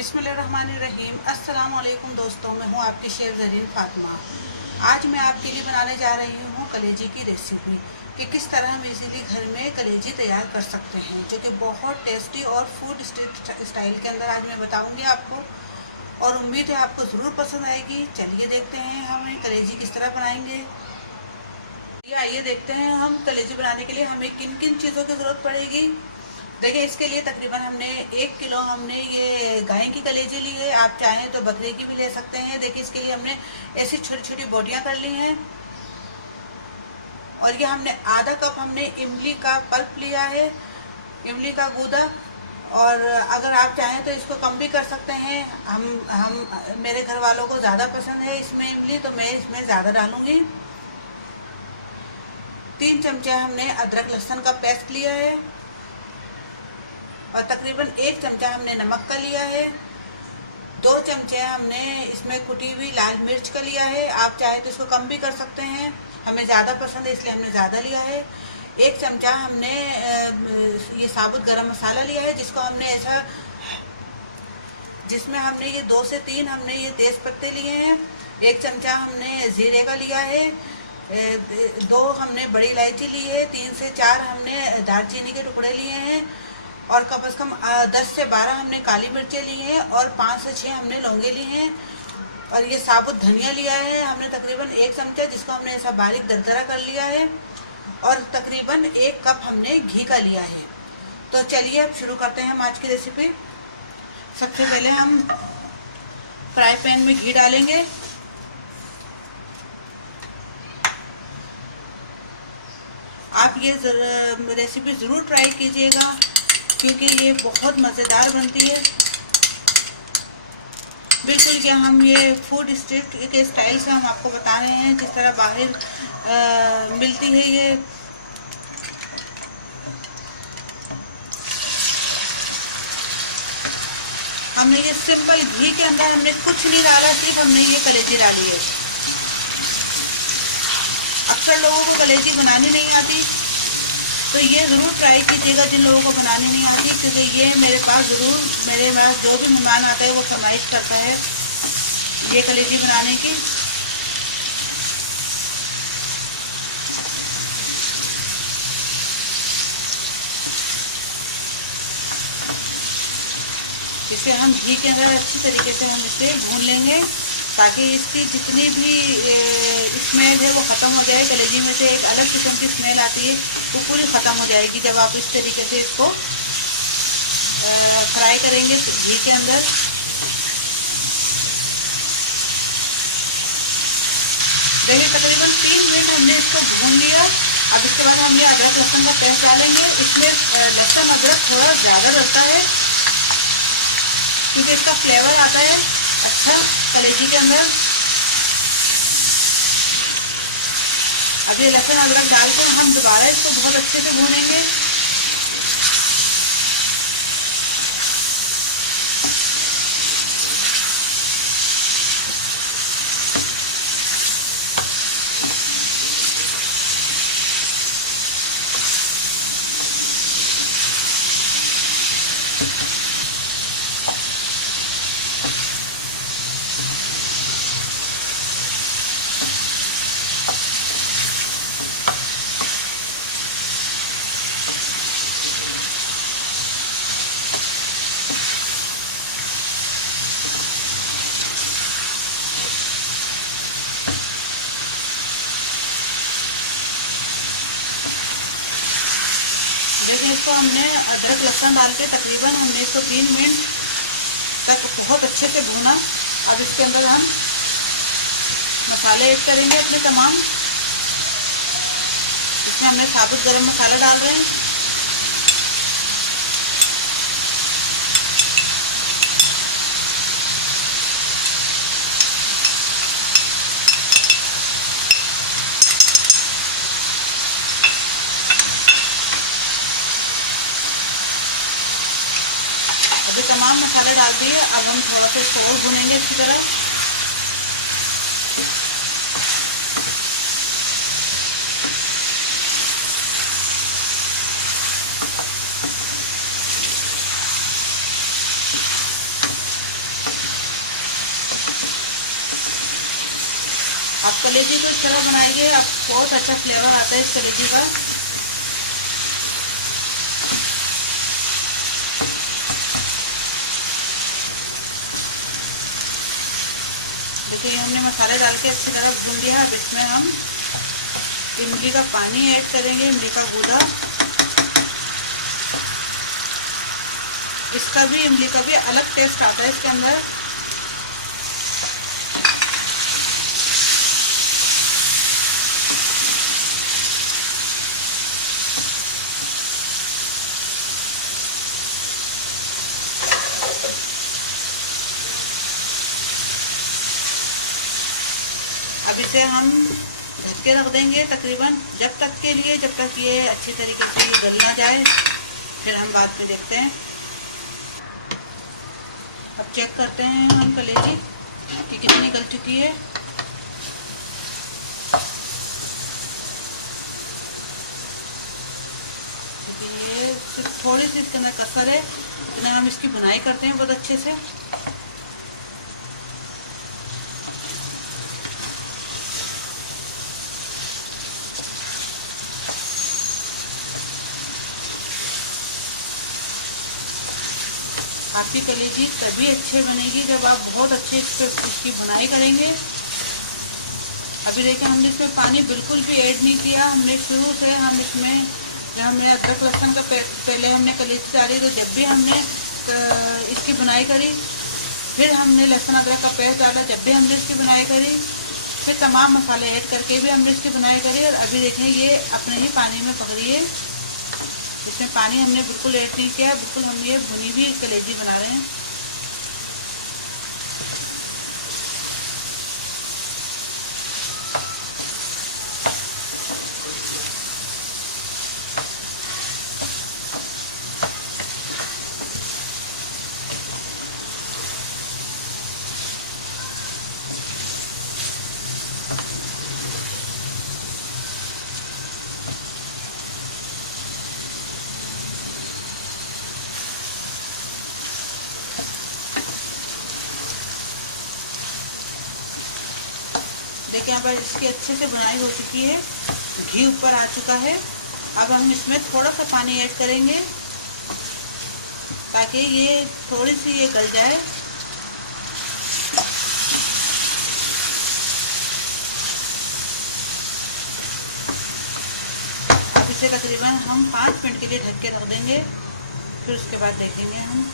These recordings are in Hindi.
बिस्मिल्लाहिर्रहमानिर्रहीम। अस्सलाम वालेकुम दोस्तों, मैं हूँ आपकी शेफ़ ज़रीन फ़ातिमा। आज मैं आपके लिए बनाने जा रही हूँ कलेजी की रेसिपी कि किस तरह हम इजीली घर में कलेजी तैयार कर सकते हैं, जो कि बहुत टेस्टी और फूड स्ट्रीट स्टाइल के अंदर आज मैं बताऊँगी आपको, और उम्मीद है आपको ज़रूर पसंद आएगी। चलिए देखते हैं हम कलेजी किस तरह बनाएंगे। आइए देखते हैं हम कलेजी बनाने के लिए हमें किन किन चीज़ों की ज़रूरत पड़ेगी। देखिए, इसके लिए तकरीबन हमने 1 किलो हमने ये गाय की कलेजी ली है। आप चाहें तो बकरे की भी ले सकते हैं। देखिए, इसके लिए हमने ऐसी छोटी छोटी बोटियां कर ली हैं। और ये हमने आधा कप हमने इमली का पल्प लिया है, इमली का गूदा। और अगर आप चाहें तो इसको कम भी कर सकते हैं। हम मेरे घर वालों को ज़्यादा पसंद है इसमें इमली, तो मैं इसमें ज़्यादा डालूंगी। 3 चमचे हमने अदरक लहसुन का पेस्ट लिया है, और तकरीबन 1 चमचा हमने नमक का लिया है। 2 चमचे हमने इसमें कुटी हुई लाल मिर्च का लिया है। आप चाहे तो इसको कम भी कर सकते हैं, हमें ज़्यादा पसंद है इसलिए हमने ज़्यादा लिया है। 1 चमचा हमने ये साबुत गरम मसाला लिया है, जिसमें हमने ये 2 से 3 हमने ये तेज़ पत्ते लिए हैं। 1 चमचा हमने ज़ीरे का लिया है। 2 हमने बड़ी इलायची ली है। 3 से 4 हमने दालचीनी के टुकड़े लिए हैं, और कम से कम 10 से 12 हमने काली मिर्चें ली हैं, और 5 से 6 हमने लौंगे ली हैं। और ये साबुत धनिया लिया है हमने तकरीबन 1 चमचा, जिसको हमने ऐसा बारीक दरदरा कर लिया है। और तकरीबन 1 कप हमने घी का लिया है। तो चलिए अब शुरू करते हैं हम आज की रेसिपी। सबसे पहले हम फ्राई पैन में घी डालेंगे। आप ये रेसिपी ज़रूर ट्राई कीजिएगा, क्योंकि ये बहुत मज़ेदार बनती है। बिल्कुल क्या हम ये फूड स्ट्रीट के स्टाइल से हम आपको बता रहे हैं, जिस तरह बाहर मिलती है ये। हमने ये सिंपल घी के अंदर हमने कुछ नहीं डाला, सिर्फ हमने ये कलेजी डाली है। अक्सर लोगों को कलेजी बनानी नहीं आती, तो ये ज़रूर ट्राई कीजिएगा जिन लोगों को बनानी नहीं आती, क्योंकि ये मेरे पास जो भी मेहमान आता है वो फरमाइश करता है ये कलेजी बनाने की। इसे हम घी के अंदर अच्छी तरीके से हम इसे भून लेंगे, ताकि इसकी जितनी भी स्मेल है वो ख़त्म हो जाए। कलेजी में से एक अलग किस्म की स्मेल आती है, तो पूरी ख़त्म हो जाएगी जब आप इस तरीके से इसको फ्राई करेंगे घी के अंदर। देखिए, तकरीबन 3 मिनट हमने इसको भून लिया। अब इसके बाद हम ये अदरक लहसुन का पेस्ट डालेंगे। इसमें लहसुन अदरक थोड़ा ज़्यादा डलता है, क्योंकि इसका फ्लेवर आता है अच्छा कलेजी के अंदर। अब ये लहसुन अदरक डालकर हम दोबारा इसको बहुत अच्छे से भूनेंगे। देखिए, इसको हमने अदरक लहसुन डाल के तकरीबन हमने इसको 3 मिनट तक बहुत अच्छे से भूना। अब इसके अंदर हम मसाले ऐड करेंगे अपने तमाम। इसमें हमने साबुत गरम मसाला डाल रहे हैं, अभी तमाम मसाले डाल दिए। अब हम थोड़ा सा इसको और भूनेंगे अच्छी तरह। आप कलेजी को इस तरह बनाइए, आप बहुत अच्छा फ्लेवर आता है इस कलेजी का। देखिए हमने मसाले डाल के अच्छी तरह भून लिया। अब इसमें हम इमली का पानी ऐड करेंगे, इमली का गूदा। इसका भी, इमली का भी अलग टेस्ट आता है इसके अंदर। अब इसे हम ढक के रख देंगे तकरीबन जब तक के लिए, जब तक ये अच्छी तरीके से ये गल ना जाए। फिर हम बाद में देखते हैं। अब चेक करते हैं हम कलेजी कि कितनी गल चुकी है। ये सिर्फ थोड़ी सी इसके अंदर कसर है, इतना हम इसकी भुनाई करते हैं बहुत अच्छे से। आपकी कलेजी तभी अच्छे बनेगी जब आप बहुत अच्छे इसकी बुनाई करेंगे। अभी देखिए हमने इसमें पानी बिल्कुल भी ऐड नहीं किया। हमने शुरू से हम इसमें जब हमने अदरक लहसुन का पहले हमने कलेजी डाली, तो जब भी हमने इसकी बुनाई करी, फिर हमने लहसुन अदरक का पेस्ट डाला जब भी हमने इसकी बुनाई करी, फिर तमाम मसाले ऐड करके भी हमने इसकी बुनाई करी। और अभी देखें ये अपने ही पानी में पकड़ी है। इसमें पानी हमने बिल्कुल ऐड नहीं किया, बिल्कुल हम ये भुनी हुई कलेजी बना रहे हैं। देखिए यहाँ पर इसकी अच्छे से बुनाई हो चुकी है, घी ऊपर आ चुका है। अब हम इसमें थोड़ा सा पानी ऐड करेंगे ताकि ये थोड़ी सी ये गल जाए। अब इसे तकरीबन हम 5 मिनट के लिए ढक के रख देंगे, फिर उसके बाद देखेंगे हम।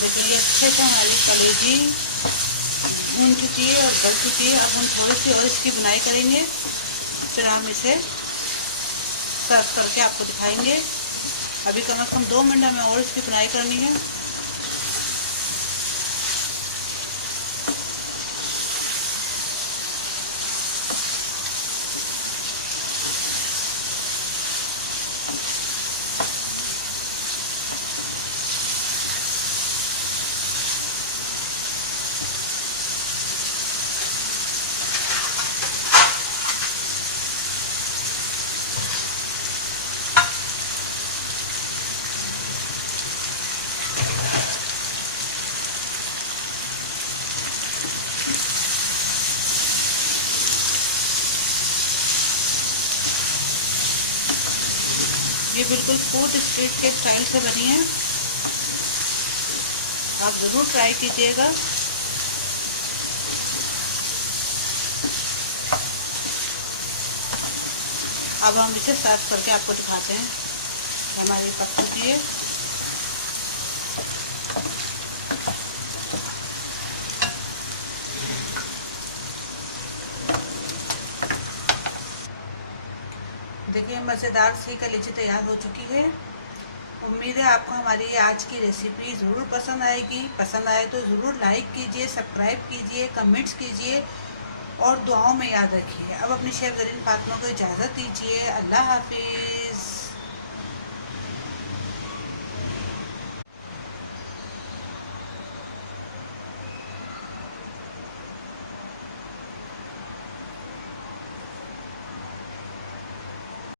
देखिए ये अच्छे से हमारी कलेजी भून चुकी है और गल चुकी है। अब हम थोड़ी सी और इसकी बुनाई करेंगे, फिर हम इसे सर्व करके आपको दिखाएंगे। अभी कम से कम 2 मिनट हमें और इसकी बुनाई करनी है। ये बिल्कुल फूड स्ट्रीट के स्टाइल से बनी है, आप ज़रूर ट्राई कीजिएगा। अब हम इसे सर्व करके आपको दिखाते हैं। हमारी पक चुकी है। देखिए मज़ेदार सी कलेजी तैयार हो चुकी है। उम्मीद है आपको हमारी आज की रेसिपी ज़रूर पसंद आएगी। पसंद आए तो ज़रूर लाइक कीजिए, सब्सक्राइब कीजिए, कमेंट्स कीजिए और दुआओं में याद रखिए। अब अपनी शेफ ज़रीन फातिमा को इजाज़त दीजिए। अल्लाह हाफिज़।